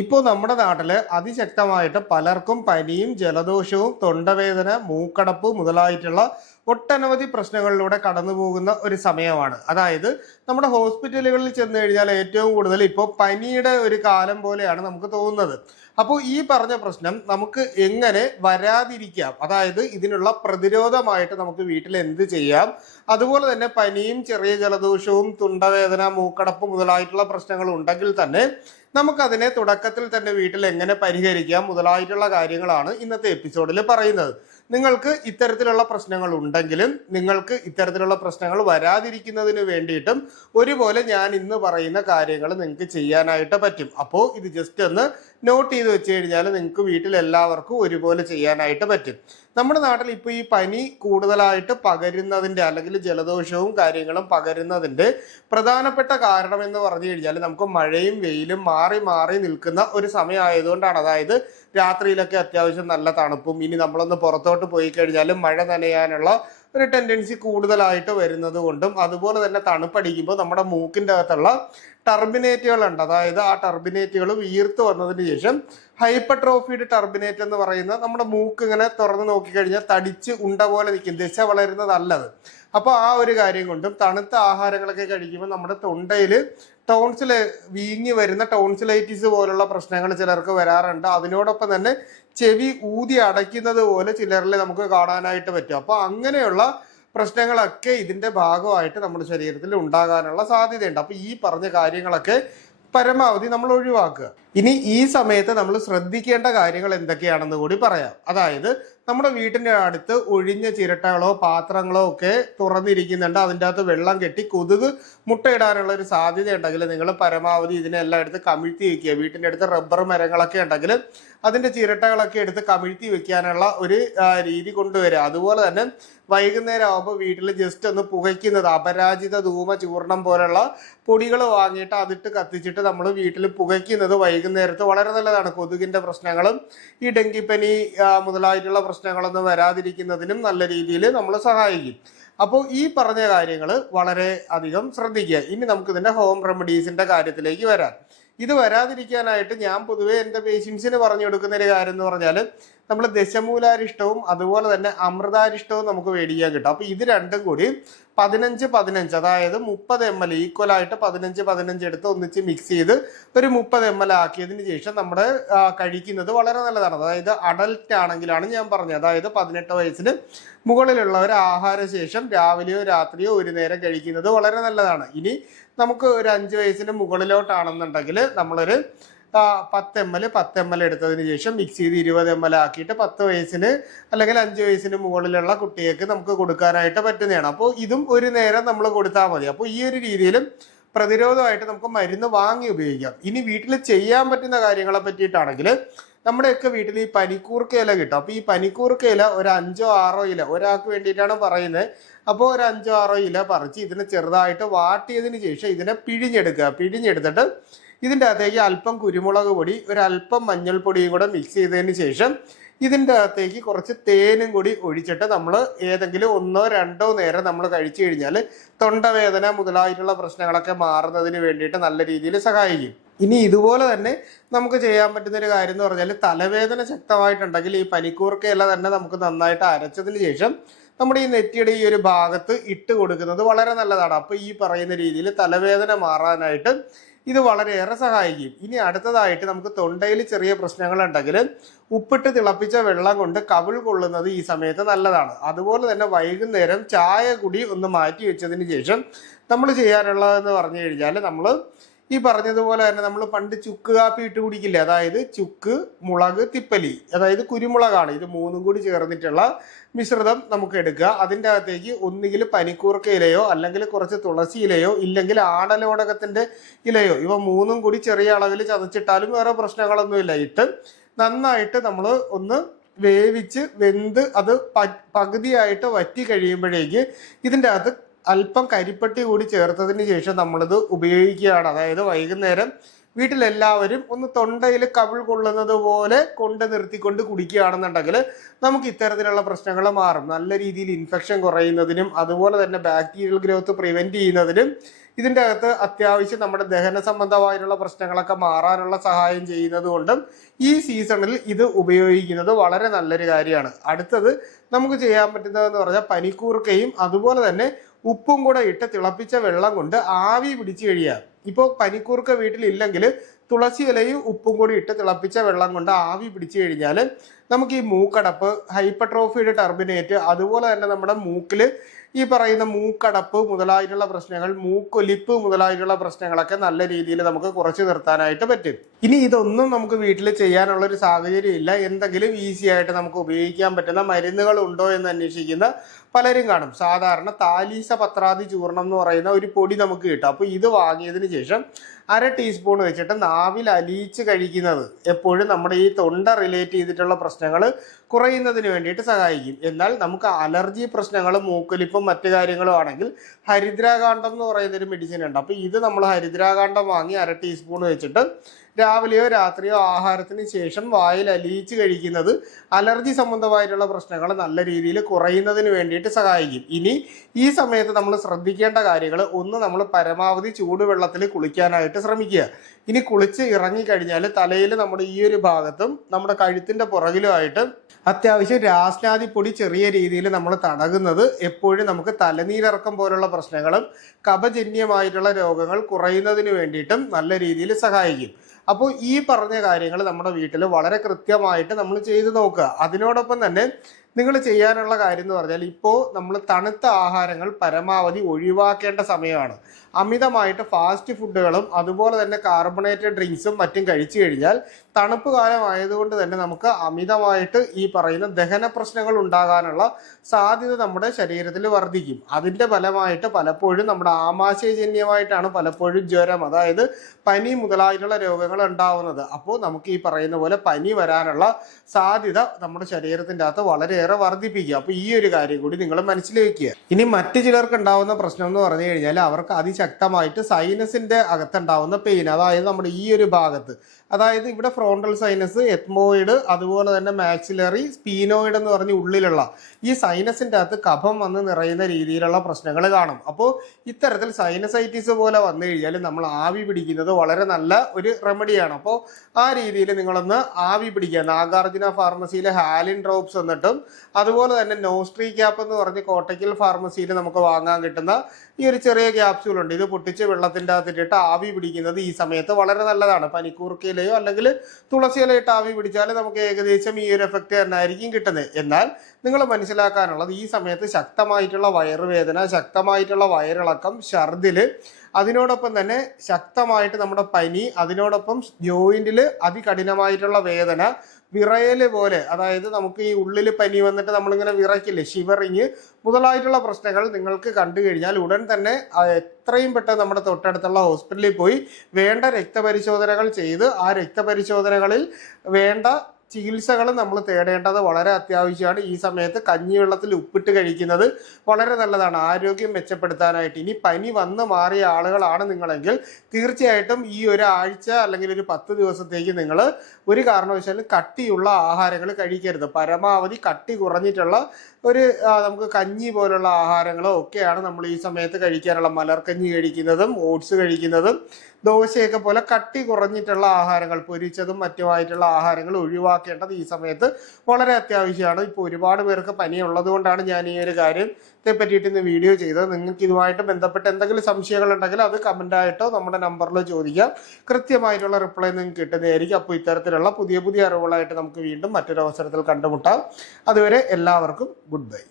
ഇപ്പോൾ നമ്മുടെ നാട്ടിൽ അതിശക്തമായിട്ട് പലർക്കും പനിയും ജലദോഷവും തൊണ്ടവേദന മൂക്കടപ്പ് മുതലായിട്ടുള്ള ഒട്ടനവധി പ്രശ്നങ്ങളിലൂടെ കടന്നു പോകുന്ന ഒരു സമയമാണ്. അതായത് നമ്മുടെ ഹോസ്പിറ്റലുകളിൽ ചെന്ന് കഴിഞ്ഞാൽ ഏറ്റവും കൂടുതൽ ഇപ്പോൾ പനിയുടെ ഒരു കാലം പോലെയാണ് നമുക്ക് തോന്നുന്നത്. അപ്പോൾ ഈ പറഞ്ഞ പ്രശ്നം നമുക്ക് എങ്ങനെ വരാതിരിക്കാം, അതായത് ഇതിനുള്ള പ്രതിരോധമായിട്ട് നമുക്ക് വീട്ടിൽ എന്ത് ചെയ്യാം, അതുപോലെ തന്നെ പനിയും ചെറിയ ജലദോഷവും തൊണ്ടവേദന മൂക്കടപ്പ് മുതലായിട്ടുള്ള പ്രശ്നങ്ങൾ ഉണ്ടെങ്കിൽ തന്നെ നമുക്കതിനെ തുടക്കത്തിൽ തന്നെ വീട്ടിൽ എങ്ങനെ പരിഹരിക്കാം മുതലായിട്ടുള്ള കാര്യങ്ങളാണ് ഇന്നത്തെ എപ്പിസോഡിൽ പറയുന്നത്. നിങ്ങൾക്ക് ഇത്തരത്തിലുള്ള പ്രശ്നങ്ങൾ ഉണ്ടെങ്കിലും നിങ്ങൾക്ക് ഇത്തരത്തിലുള്ള പ്രശ്നങ്ങൾ വരാതിരിക്കുന്നതിന് വേണ്ടിയിട്ടും ഒരുപോലെ ഞാൻ ഇന്ന് പറയുന്ന കാര്യങ്ങൾ നിങ്ങൾക്ക് ചെയ്യാനായിട്ട് പറ്റും. അപ്പോൾ ഇത് ജസ്റ്റ് ഒന്ന് നോട്ട് ചെയ്ത് വെച്ച് കഴിഞ്ഞാൽ നിങ്ങൾക്ക് വീട്ടിൽ എല്ലാവർക്കും ഒരുപോലെ ചെയ്യാനായിട്ട് പറ്റും. നമ്മുടെ നാട്ടിൽ ഇപ്പോൾ ഈ പനി കൂടുതലായിട്ട് പകരുന്നതിൻ്റെ അല്ലെങ്കിൽ ജലദോഷവും കാര്യങ്ങളും പകരുന്നതിൻ്റെ പ്രധാനപ്പെട്ട കാരണം എന്ന് പറഞ്ഞു കഴിഞ്ഞാൽ നമുക്ക് മഴയും വെയിലും മാറി മാറി നിൽക്കുന്ന ഒരു സമയമായതുകൊണ്ടാണ്. അതായത് രാത്രിയിലൊക്കെ അത്യാവശ്യം നല്ല തണുപ്പും, ഇനി നമ്മളൊന്ന് പുറത്തോട്ട് പോയി കഴിഞ്ഞാലും മഴ നനയാനുള്ള ഒരു ടെൻഡൻസി കൂടുതലായിട്ട് വരുന്നത് കൊണ്ടും, അതുപോലെ തന്നെ തണുപ്പടിക്കുമ്പോൾ നമ്മുടെ മൂക്കിൻ്റെ അകത്തുള്ള ടർബിനേറ്റുകളുണ്ട്. അതായത് ആ ടർബിനേറ്റുകൾ വീർത്ത് വന്നതിന് ശേഷം ഹൈപ്പർട്രോഫീഡ് ടർബിനേറ്റ് എന്ന് പറയുന്ന നമ്മുടെ മൂക്ക് ഇങ്ങനെ തുറന്ന് നോക്കിക്കഴിഞ്ഞാൽ തടിച്ച് ഉണ്ട പോലെ നിൽക്കും, ദശ വളരുന്നതല്ലത്. അപ്പോൾ ആ ഒരു കാര്യം കൊണ്ടും തണുത്ത ആഹാരങ്ങളൊക്കെ കഴിക്കുമ്പോൾ നമ്മുടെ തൊണ്ടയിൽ വീങ്ങി വരുന്ന ടോൺസിലൈറ്റിസ് പോലുള്ള പ്രശ്നങ്ങൾ ചിലർക്ക് വരാറുണ്ട്. അതിനോടൊപ്പം തന്നെ ചെവി ഊതി അടയ്ക്കുന്നത് പോലെ ചിലരിൽ നമുക്ക് കാണാനായിട്ട് പറ്റും. അപ്പോൾ അങ്ങനെയുള്ള പ്രശ്നങ്ങളൊക്കെ ഇതിന്റെ ഭാഗമായിട്ട് നമ്മുടെ ശരീരത്തിൽ ഉണ്ടാകാനുള്ള സാധ്യതയുണ്ട്. അപ്പോൾ ഈ പറഞ്ഞ കാര്യങ്ങളൊക്കെ പരമാവധി നമ്മൾ ഒഴിവാക്കുക. ഇനി ഈ സമയത്ത് നമ്മൾ ശ്രദ്ധിക്കേണ്ട കാര്യങ്ങൾ എന്തൊക്കെയാണെന്ന് കൂടി പറയാം. അതായത് നമ്മുടെ വീട്ടിൻ്റെ അടുത്ത് ഒഴിഞ്ഞ ചിരട്ടകളോ പാത്രങ്ങളോ ഒക്കെ തുറന്നിരിക്കുന്നുണ്ട്, അതിൻ്റെ അകത്ത് വെള്ളം കെട്ടി കൊതുക് മുട്ടയിടാനുള്ള ഒരു സാധ്യത ഉണ്ടെങ്കിൽ നിങ്ങൾ പരമാവധി ഇതിനെല്ലാം എടുത്ത് കമിഴ്ത്തി വെക്കുക. വീട്ടിൻ്റെ അടുത്ത് റബ്ബർ മരങ്ങളൊക്കെ ഉണ്ടെങ്കിൽ അതിൻ്റെ ചിരട്ടകളൊക്കെ എടുത്ത് കമിഴ്ത്തി വെക്കാനുള്ള ഒരു രീതി കൊണ്ടുവരിക. അതുപോലെ തന്നെ വൈകുന്നേരം ആകുമ്പോൾ വീട്ടിൽ ജസ്റ്റ് ഒന്ന് പുകയ്ക്കുന്നത്, അപരാജിത ധൂമ ചൂർണം പോലുള്ള പൊടികൾ വാങ്ങിയിട്ട് അതിട്ട് കത്തിച്ചിട്ട് നമ്മൾ വീട്ടിൽ പുകയ്ക്കുന്നത് വൈകുന്നേരത്ത് വളരെ നല്ലതാണ്. കൊതുകിൻ്റെ പ്രശ്നങ്ങളും ഈ ഡെങ്കിപ്പനി മുതലായിട്ടുള്ള പ്രശ്നങ്ങളൊന്നും വരാതിരിക്കുന്നതിനും നല്ല രീതിയിൽ നമ്മൾ സഹായിക്കും. അപ്പോൾ ഈ പറഞ്ഞ കാര്യങ്ങൾ വളരെ അധികം ശ്രദ്ധിക്കുക. ഇനി നമുക്കിതിൻ്റെ ഹോം റെമഡീസിൻ്റെ കാര്യത്തിലേക്ക് വരാം. ഇത് വരാതിരിക്കാനായിട്ട് ഞാൻ പൊതുവെ എൻ്റെ പേഷ്യൻസിന് പറഞ്ഞു കൊടുക്കുന്ന ഒരു കാര്യം എന്ന് പറഞ്ഞാൽ നമ്മൾ ദശമൂലാരിഷ്ടവും അതുപോലെ തന്നെ അമൃതാരിഷ്ടവും നമുക്ക് മേടിക്കാൻ കിട്ടും. അപ്പോൾ ഇത് രണ്ടും കൂടി 15-15, അതായത് 30 ml ഈക്വലായിട്ട് 15-15 എടുത്ത് ഒന്നിച്ച് മിക്സ് ചെയ്ത് ഒരു 30 ml ആക്കിയതിന് ശേഷം നമ്മൾ കഴിക്കുന്നത് വളരെ നല്ലതാണ്. അതായത് അഡൽട്ട് ആണെങ്കിലാണ് ഞാൻ പറഞ്ഞത്, അതായത് 18 വയസ്സിന് മുകളിലുള്ളവർ ആഹാരശേഷം രാവിലെയോ രാത്രിയോ ഒരു നേരം കഴിക്കുന്നത് വളരെ നല്ലതാണ്. ഇനി നമുക്ക് ഒരു 5 വയസ്സിന് മുകളിലോട്ടാണെന്നുണ്ടെങ്കിൽ നമ്മളൊരു 10 ml എടുത്തതിന് ശേഷം മിക്സ് ചെയ്ത് 20 ml ആക്കിയിട്ട് 10 വയസ്സിന് അല്ലെങ്കിൽ 5 വയസ്സിന് മുകളിലുള്ള കുട്ടികൾക്ക് നമുക്ക് കൊടുക്കാനായിട്ട് പറ്റുന്നതാണ്. അപ്പോൾ ഇതും ഒരു നേരം നമ്മൾ കൊടുത്താൽ മതി. അപ്പോൾ ഈ ഒരു രീതിയിലും പ്രതിരോധമായിട്ട് നമുക്ക് മരുന്ന് വാങ്ങി ഉപയോഗിക്കാം. ഇനി വീട്ടിൽ ചെയ്യാൻ പറ്റുന്ന കാര്യങ്ങളെ പറ്റിയിട്ടാണെങ്കിൽ നമ്മുടെയൊക്കെ വീട്ടിൽ ഈ പനിക്കൂർക്ക ഇല കിട്ടും. അപ്പോൾ ഈ പനിക്കൂർക്ക ഇല ഒരു 5-6 ഇല ഒരാൾക്ക് വേണ്ടിയിട്ടാണ് പറയുന്നത്. അപ്പോൾ ഒരു 5-6 ഇല പറിച്ച് ഇതിനെ ചെറുതായിട്ട് വാട്ടിയതിന് ശേഷം ഇതിനെ പിഴിഞ്ഞെടുക്കുക. പിഴിഞ്ഞെടുത്തിട്ട് ഇതിൻ്റെ അകത്തേക്ക് അല്പം കുരുമുളക് പൊടി ഒരല്പം മഞ്ഞൾപ്പൊടിയും കൂടെ മിക്സ് ചെയ്തതിന് ശേഷം ഇതിൻ്റെ അകത്തേക്ക് കുറച്ച് തേനും കൂടി ഒഴിച്ചിട്ട് നമ്മൾ ഏതെങ്കിലും 1-2 നേരം നമ്മൾ കഴിച്ചു കഴിഞ്ഞാൽ തൊണ്ടവേദന മുതലായിട്ടുള്ള പ്രശ്നങ്ങളൊക്കെ മാറുന്നതിന് വേണ്ടിയിട്ട് നല്ല രീതിയിൽ സഹായിക്കും. ഇനി ഇതുപോലെ തന്നെ നമുക്ക് ചെയ്യാൻ പറ്റുന്ന ഒരു കാര്യം എന്ന് പറഞ്ഞാൽ തലവേദന ശക്തമായിട്ടുണ്ടെങ്കിൽ ഈ പനിക്കൂർക്ക ഇല തന്നെ നമുക്ക് നന്നായിട്ട് അരച്ചതിന് ശേഷം നമ്മുടെ ഈ നെറ്റിയുടെ ഈ ഒരു ഭാഗത്ത് ഇട്ട് കൊടുക്കുന്നത് വളരെ നല്ലതാണ്. അപ്പോൾ ഈ പറയുന്ന രീതിയിൽ തലവേദന മാറാനായിട്ട് ഇത് വളരെയേറെ സഹായിക്കും. ഇനി അടുത്തതായിട്ട് നമുക്ക് തൊണ്ടയിൽ ചെറിയ പ്രശ്നങ്ങളുണ്ടെങ്കിൽ ഉപ്പിട്ട് തിളപ്പിച്ച വെള്ളം കൊണ്ട് കവിൾ കൊള്ളുന്നത് ഈ സമയത്ത് നല്ലതാണ്. അതുപോലെ തന്നെ വൈകുന്നേരം ചായ കുടി ഒന്ന് മാറ്റി വെച്ചതിന് ശേഷം നമ്മൾ ചെയ്യാനുള്ളതെന്ന് പറഞ്ഞു കഴിഞ്ഞാൽ നമ്മൾ ഈ പറഞ്ഞതുപോലെ തന്നെ നമ്മൾ പണ്ട് ചുക്ക് കാപ്പി ഇട്ട് കുടിക്കില്ലേ, അതായത് ചുക്ക്, മുളക്, തിപ്പലി, അതായത് കുരുമുളകാണ്, ഇത് മൂന്നും കൂടി ചേർന്നിട്ടുള്ള മിശ്രിതം നമുക്ക് എടുക്കുക. അതിൻ്റെ അകത്തേക്ക് ഒന്നുകിൽ പനിക്കൂർക്ക ഇലയോ അല്ലെങ്കിൽ കുറച്ച് തുളസി ഇലയോ ഇല്ലെങ്കിൽ ആടലോടകത്തിൻ്റെ ഇലയോ, ഇവ മൂന്നും കൂടി ചെറിയ അളവിൽ ചതച്ചിട്ടാലും വേറെ പ്രശ്നങ്ങളൊന്നുമില്ല. ഇട്ട് നന്നായിട്ട് നമ്മൾ ഒന്ന് വേവിച്ച് വെന്ത് അത് പകുതിയായിട്ട് വറ്റി കഴിയുമ്പോഴേക്ക് ഇതിൻ്റെ അകത്ത് അല്പം കരിപ്പട്ടി കൂടി ചേർത്തതിന് ശേഷം നമ്മളിത് ഉപയോഗിക്കുകയാണ്. അതായത് വൈകുന്നേരം വീട്ടിലെല്ലാവരും ഒന്ന് തൊണ്ടയിൽ കവിൾ കൊള്ളുന്നത് പോലെ കൊണ്ട് നിർത്തിക്കൊണ്ട് കുടിക്കുകയാണെന്നുണ്ടെങ്കിൽ നമുക്ക് ഇത്തരത്തിലുള്ള പ്രശ്നങ്ങൾ മാറും. നല്ല രീതിയിൽ ഇൻഫെക്ഷൻ കുറയുന്നതിനും അതുപോലെ തന്നെ ബാക്ടീരിയൽ ഗ്രോത്ത് പ്രിവെന്റ് ചെയ്യുന്നതിനും ഇതിൻ്റെ അകത്ത് അത്യാവശ്യം നമ്മുടെ ദഹന സംബന്ധമായിട്ടുള്ള പ്രശ്നങ്ങളൊക്കെ മാറാനുള്ള സഹായം ചെയ്യുന്നത് കൊണ്ടും ഈ സീസണിൽ ഇത് ഉപയോഗിക്കുന്നത് വളരെ നല്ലൊരു കാര്യമാണ്. അടുത്തത് നമുക്ക് ചെയ്യാൻ പറ്റുന്നതെന്ന് പറഞ്ഞാൽ പനിക്കൂർക്കയും അതുപോലെ തന്നെ ഉപ്പും കൂടെ ഇട്ട് തിളപ്പിച്ച വെള്ളം കൊണ്ട് ആവി പിടിച്ച് കഴിയുക. ഇപ്പോൾ പനിക്കൂർക്ക വീട്ടിലില്ലെങ്കിൽ തുളസി ഇലയും ഉപ്പും കൂടി ഇട്ട് തിളപ്പിച്ച വെള്ളം കൊണ്ട് ആവി പിടിച്ചു കഴിഞ്ഞാൽ നമുക്ക് ഈ മൂക്കടപ്പ്, ഹൈപ്പർട്രോഫിയുടെ ടർബിനേറ്റ്, അതുപോലെ തന്നെ നമ്മുടെ മൂക്കിൽ ഈ പറയുന്ന മൂക്കടപ്പ് മുതലായിട്ടുള്ള പ്രശ്നങ്ങൾ, മൂക്കൊലിപ്പ് മുതലായിട്ടുള്ള പ്രശ്നങ്ങളൊക്കെ നല്ല രീതിയിൽ നമുക്ക് കുറച്ച് നിർത്താനായിട്ട് പറ്റും. ഇനി ഇതൊന്നും നമുക്ക് വീട്ടിൽ ചെയ്യാനുള്ള ഒരു സാഹചര്യം ഇല്ല, എന്തെങ്കിലും ഈസി ആയിട്ട് നമുക്ക് ഉപയോഗിക്കാൻ പറ്റുന്ന മരുന്നുകൾ ഉണ്ടോ എന്ന് അന്വേഷിക്കുന്ന പലരും കാണും. സാധാരണ താലീസ പത്രാതി ചൂർണം എന്ന് പറയുന്ന ഒരു പൊടി നമുക്ക് കിട്ടും. അപ്പോൾ ഇത് വാങ്ങിയതിന് ശേഷം 1/2 ടീസ്പൂൺ വെച്ചിട്ട് നാവിൽ അലിയിച്ച് കഴിക്കുന്നത് എപ്പോഴും നമ്മുടെ ഈ തൊണ്ട റിലേറ്റ് ചെയ്തിട്ടുള്ള പ്രശ്നങ്ങൾ കുറയുന്നതിന് വേണ്ടിയിട്ട് സഹായിക്കും. എന്നാൽ നമുക്ക് അലർജി പ്രശ്നങ്ങളും മൂക്കൊലിപ്പും മറ്റു കാര്യങ്ങളും ആണെങ്കിൽ ഹരിദ്രാകാണ്ഡം എന്ന് പറയുന്നൊരു മെഡിസിൻ ഉണ്ട്. അപ്പോൾ ഇത് നമ്മൾ ഹരിദ്രാകാണ്ഡം വാങ്ങി 1/2 ടീസ്പൂൺ വെച്ചിട്ട് രാവിലെയോ രാത്രിയോ ആഹാരത്തിന് ശേഷം വായിൽ അലിയിച്ച് കഴിക്കുന്നത് അലർജി സംബന്ധമായിട്ടുള്ള പ്രശ്നങ്ങൾ നല്ല രീതിയിൽ കുറയുന്നതിന് വേണ്ടിയിട്ട് സഹായിക്കും. ഇനി ഈ സമയത്ത് നമ്മൾ ശ്രദ്ധിക്കേണ്ട കാര്യങ്ങൾ, ഒന്ന്, നമ്മൾ പരമാവധി ചൂടുവെള്ളത്തിൽ കുളിക്കാനായിട്ട് ശ്രമിക്കുക. ഇനി കുളിച്ച് ഇറങ്ങിക്കഴിഞ്ഞാൽ തലയിൽ നമ്മുടെ ഈ ഒരു ഭാഗത്തും നമ്മുടെ കഴുത്തിൻ്റെ പുറകിലുമായിട്ട് അത്യാവശ്യം രാസ്നാദിപ്പൊടി ചെറിയ രീതിയിൽ നമ്മൾ തടകുന്നത് എപ്പോഴും നമുക്ക് തലനീരിറക്കം പോലുള്ള പ്രശ്നങ്ങളും കഫജന്യമായിട്ടുള്ള രോഗങ്ങൾ കുറയുന്നതിന് വേണ്ടിയിട്ടും നല്ല രീതിയിൽ സഹായിക്കും. അപ്പോൾ ഈ പറഞ്ഞ കാര്യങ്ങൾ നമ്മുടെ വീട്ടിൽ വളരെ കൃത്യമായിട്ട് നമ്മൾ ചെയ്തു നോക്കുക. അതിനോടൊപ്പം തന്നെ നിങ്ങൾ ചെയ്യാനുള്ള കാര്യം എന്ന് പറഞ്ഞാൽ, ഇപ്പോൾ നമ്മൾ തണുത്ത ആഹാരങ്ങൾ പരമാവധി ഒഴിവാക്കേണ്ട സമയമാണ്. അമിതമായിട്ട് ഫാസ്റ്റ് ഫുഡുകളും അതുപോലെ തന്നെ കാർബണേറ്റഡ് ഡ്രിങ്ക്സും മറ്റും കഴിച്ചു കഴിഞ്ഞാൽ തണുപ്പ് കാലമായതുകൊണ്ട് തന്നെ നമുക്ക് അമിതമായിട്ട് ഈ പറയുന്ന ദഹന പ്രശ്നങ്ങൾ ഉണ്ടാകാനുള്ള സാധ്യത നമ്മുടെ ശരീരത്തിൽ വർദ്ധിക്കും. അതിൻ്റെ ഫലമായിട്ട് പലപ്പോഴും നമ്മുടെ ആമാശയജന്യമായിട്ടാണ് പലപ്പോഴും ജ്വരം, അതായത് പനി മുതലായിട്ടുള്ള രോഗങ്ങൾ ഉണ്ടാവുന്നത്. അപ്പോൾ നമുക്ക് ഈ പറയുന്ന പോലെ പനി വരാനുള്ള സാധ്യത നമ്മുടെ ശരീരത്തിൻ്റെ അകത്ത് വളരെയേറെ വർദ്ധിപ്പിക്കുക. അപ്പോൾ ഈ ഒരു കാര്യം കൂടി നിങ്ങൾ മനസ്സിൽ വെക്കുക. ഇനി മറ്റു ചിലർക്ക് ഉണ്ടാവുന്ന പ്രശ്നം എന്ന് പറഞ്ഞു കഴിഞ്ഞാൽ അവർക്ക് അതിശക്തമായിട്ട് സൈനസിൻ്റെ അകത്തുണ്ടാവുന്ന പെയിൻ, അതായത് നമ്മുടെ ഈ ഒരു ഭാഗത്ത്, അതായത് ഇവിടെ ഫ്രോണ്ടൽ സൈനസ്, എത്മോയിഡ്, അതുപോലെ തന്നെ മാക്സിലറി, സ്പീനോയിഡ് എന്ന് പറഞ്ഞ് ഉള്ളിലുള്ള ഈ സൈനസിൻ്റെ അകത്ത് കഫം വന്ന് നിറയുന്ന രീതിയിലുള്ള പ്രശ്നങ്ങൾ കാണും. അപ്പോൾ ഇത്തരത്തിൽ സൈനസൈറ്റിസ് പോലെ വന്നു കഴിഞ്ഞാൽ നമ്മൾ ആവി പിടിക്കുന്നത് വളരെ നല്ല ഒരു റെമഡിയാണ്. അപ്പോൾ ആ രീതിയിൽ നിങ്ങളൊന്ന് ആവി പിടിക്കുക. നാഗാർജുന ഫാർമസിയിലെ ഹാലിൻ ഡ്രോപ്സ് എന്നിട്ടും അതുപോലെ തന്നെ നോസ്ട്രി ക്യാപ്പ് എന്ന് പറഞ്ഞ് കോട്ടയ്ക്കൽ ഫാർമസിയിൽ നമുക്ക് വാങ്ങാൻ കിട്ടുന്ന ഈ ഒരു ചെറിയ ക്യാപ്സ്യൂൾ ഉണ്ട്. ഇത് പൊട്ടിച്ച് വെള്ളത്തിൻ്റെ അകത്തിട്ടിട്ട് ആവി പിടിക്കുന്നത് ഈ സമയത്ത് വളരെ നല്ലതാണ്. പനിക്കൂർക്കയിലെയോ അല്ലെങ്കിൽ തുളസിയിലയിട്ട് ആവി പിടിച്ചാൽ നമുക്ക് ഏകദേശം ഈ ഒരു എഫക്റ്റ് തന്നെ ആയിരിക്കും കിട്ടുന്നത്. എന്നാൽ നിങ്ങൾ മനസ്സിലാക്കാനുള്ളത്, ഈ സമയത്ത് ശക്തമായിട്ടുള്ള വയറുവേദന, ശക്തമായിട്ടുള്ള വയറിളക്കം, ഛർദിൽ, അതിനോടൊപ്പം തന്നെ ശക്തമായിട്ട് നമ്മുടെ പനി, അതിനോടൊപ്പം ജോയിന്റിൽ അതികഠിനമായിട്ടുള്ള വേദന, വിറയല് പോലെ, അതായത് നമുക്ക് ഈ ഉള്ളിൽ പനി വന്നിട്ട് നമ്മളിങ്ങനെ വിറയ്ക്കില്ലേ, ഷിവറിങ് മുതലായിട്ടുള്ള പ്രശ്നങ്ങൾ നിങ്ങൾക്ക് കണ്ടു കഴിഞ്ഞാൽ ഉടൻ തന്നെ എത്രയും പെട്ടെന്ന് നമ്മുടെ തൊട്ടടുത്തുള്ള ഹോസ്പിറ്റലിൽ പോയി വേണ്ട രക്തപരിശോധനകൾ ചെയ്ത് ആ രക്തപരിശോധനകളിൽ വേണ്ട ചികിത്സകൾ നമ്മൾ തേടേണ്ടത് വളരെ അത്യാവശ്യമാണ്. ഈ സമയത്ത് കഞ്ഞിവെള്ളത്തിൽ ഉപ്പിട്ട് കഴിക്കുന്നത് വളരെ നല്ലതാണ് ആരോഗ്യം മെച്ചപ്പെടുത്താനായിട്ട്. ഇനി പനി വന്ന് മാറിയ ആളുകളാണ് നിങ്ങളെങ്കിൽ തീർച്ചയായിട്ടും ഈ ഒരാഴ്ച അല്ലെങ്കിൽ ഒരു 10 ദിവസത്തേക്ക് നിങ്ങൾ ഒരു കാരണവശാലും കട്ടിയുള്ള ആഹാരങ്ങൾ കഴിക്കരുത്. പരമാവധി കട്ടി കുറഞ്ഞിട്ടുള്ള ഒരു നമുക്ക് കഞ്ഞി പോലുള്ള ആഹാരങ്ങളോ ഒക്കെയാണ് നമ്മൾ ഈ സമയത്ത് കഴിക്കാനുള്ള. മലർക്കഞ്ഞി കഴിക്കുന്നതും ഓട്സ് കഴിക്കുന്നതും ദോശയൊക്കെ പോലെ കട്ടി കുറഞ്ഞിട്ടുള്ള ആഹാരങ്ങൾ, പൊരിച്ചതും മറ്റുമായിട്ടുള്ള ആഹാരങ്ങൾ ഒഴിവാക്കേണ്ടത് ഈ സമയത്ത് വളരെ അത്യാവശ്യമാണ്. ഇപ്പോൾ ഒരുപാട് പേർക്ക് പനി ഉള്ളത് കൊണ്ടാണ് ഞാൻ ഈ ഒരു കാര്യത്തെ പറ്റിയിട്ട് ഇന്ന് വീഡിയോ ചെയ്തത്. നിങ്ങൾക്ക് ഇതുമായിട്ട് ബന്ധപ്പെട്ട് എന്തെങ്കിലും സംശയങ്ങൾ ഉണ്ടെങ്കിൽ അത് കമൻ്റായിട്ടോ നമ്മുടെ നമ്പറിലോ ചോദിക്കാം. കൃത്യമായിട്ടുള്ള റിപ്ലൈ നിങ്ങൾക്ക് കിട്ടുന്നതായിരിക്കും. അപ്പോൾ ഇത്തരത്തിലുള്ള പുതിയ പുതിയ അറിവുകളായിട്ട് നമുക്ക് വീണ്ടും മറ്റൊരു അവസരത്തിൽ കണ്ടുമുട്ടാം. അതുവരെ എല്ലാവർക്കും ഗുഡ് ബൈ.